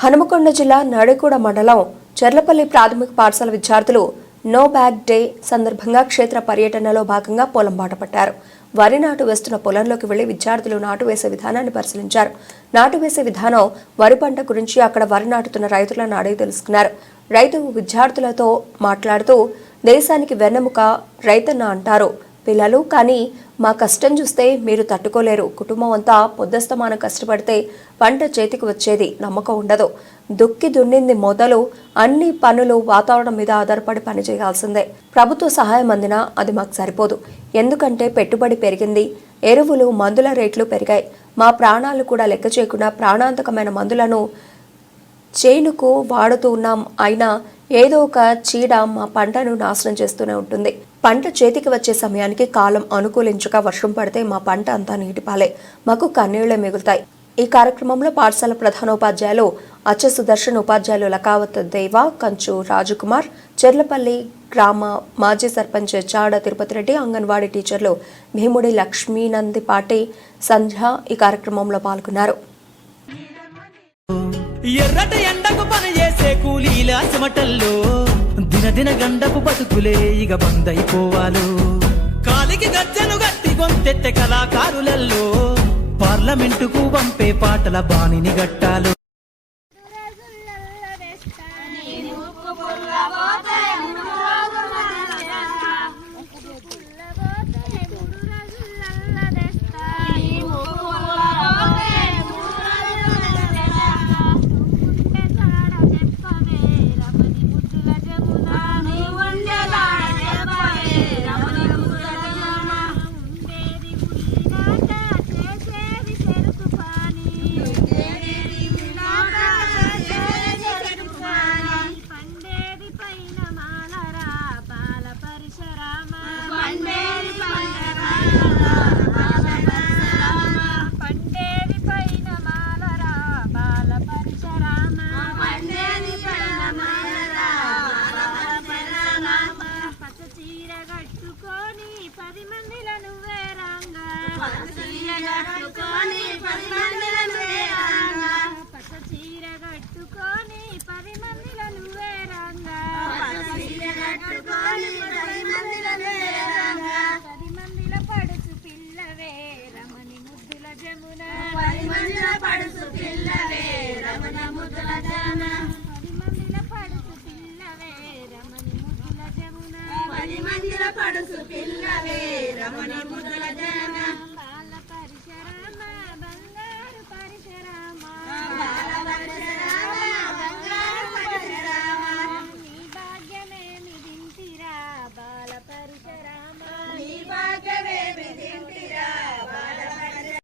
హనుమకొండ జిల్లా నడికూడ మండలం చెర్లపల్లి ప్రాథమిక పాఠశాల విద్యార్థులు నో బ్యాగ్ డే సందర్భంగా క్షేత్ర పర్యటనలో భాగంగా పొలం బాట పట్టారు. వరి నాటు వేస్తున్న పొలంలోకి వెళ్లి విద్యార్థులు నాటు వేసే విధానాన్ని పరిశీలించారు. నాటు వేసే విధానం, వరి పంట గురించి అక్కడ వరి నాటుతున్న రైతులను అడిగి తెలుసుకున్నారు. రైతు విద్యార్థులతో మాట్లాడుతూ, దేశానికి వెన్నెముక రైతన్న అంటారు పిల్లలు, కానీ మా కష్టం చూస్తే మీరు తట్టుకోలేరు. కుటుంబం అంతా పొద్దస్తమానం కష్టపడితే పంట చేతికి వచ్చేది నమ్మకం ఉండదు. దుక్కి దున్నింది మొదలు అన్ని పనులు వాతావరణం మీద ఆధారపడి పనిచేయాల్సిందే. ప్రభుత్వ సహాయం అందినా అది మాకు సరిపోదు. ఎందుకంటే పెట్టుబడి పెరిగింది, ఎరువులు మందుల రేట్లు పెరిగాయి. మా ప్రాణాలు కూడా లెక్క చేయకుండా ప్రాణాంతకమైన మందులను చేనుకు వాడుతూ ఉన్నాం. అయినా ఏదో ఒక చీడ మా పంటను నాశనం చేస్తూనే ఉంటుంది. పంట చేతికి వచ్చే సమయానికి కాలం అనుకూలించక వర్షం పడితే మా పంట అంతా నీటిపాలే, మాకు కన్నీళ్లే మిగులుతాయి. ఈ కార్యక్రమంలో పాఠశాల ప్రధానోపాధ్యాయులు అచ్చ సుదర్శన్, ఉపాధ్యాయులు లకావత్ దేవ, కంచు రాజకుమార్, చెర్లపల్లి గ్రామ మాజీ సర్పంచ్ చాడ తిరుపతి రెడ్డి, అంగన్వాడీ టీచర్లు భీముడి లక్ష్మీనందిపాటి, సంధ్య ఈ కార్యక్రమంలో పాల్గొన్నారు. ఎర్రట ఎండకు పని చేసే కూలీల చెమటల్లో దినదిన గండపు బతుకులే ఇక బందైపోవాలు. కాలికి గజ్జను గట్టి గొంతెత్తె కళాకారులలో పార్లమెంటుకు పంపే పాటల బాణిని గట్టాలు. పడుసు పిల్లవే రమణి